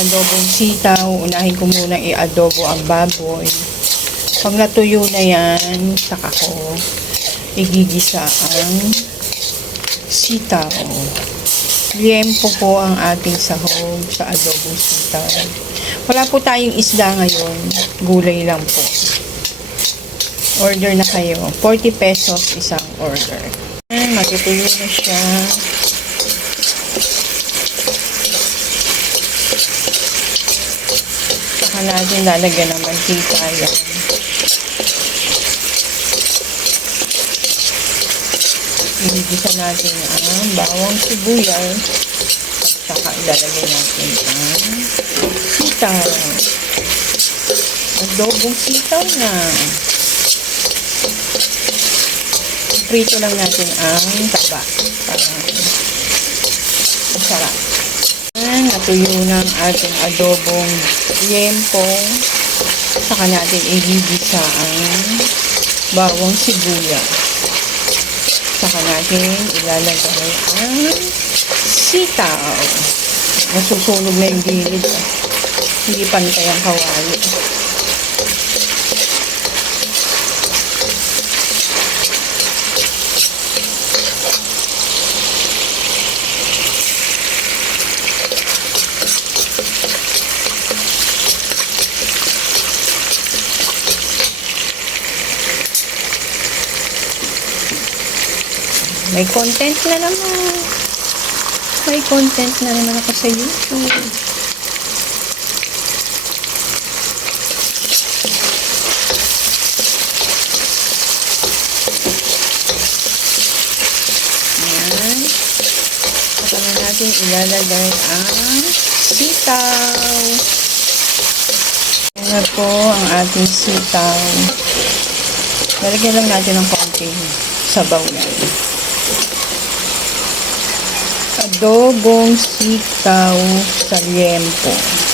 adobong sitaw. Unahin ko muna i-adobo ang baboy. Pag natuyo na yan, saka ko igigisa ang sitaw. Liempo po ang ating sahog sa adobong sitaw. Wala po tayong isda ngayon. Gulay lang po. Order na kayo. 40 pesos isang order. Matutuyo na siya. Saka natin lalagyan ng mantika yan. Igigisa natin ang bawang sibuyas at saka ilalagay natin ang sitaw. Adobong sitaw na. Prito lang natin ang taba para masarap. Na ang ating adobong liempo. Saka natin igigisa ang bawang sibuyas. Saka natin ilalagay ang sitaw. Nasusunog na yung gilid. Hindi pantay ang kawali. May content na naman. May content na naman ako sa YouTube. Ayan. Saka na natin ilalagay ang sitaw. Ayan na po ang ating sitaw. Lalagyan lang natin ng konting sabaw yan. Adobong sitaw sa liempo.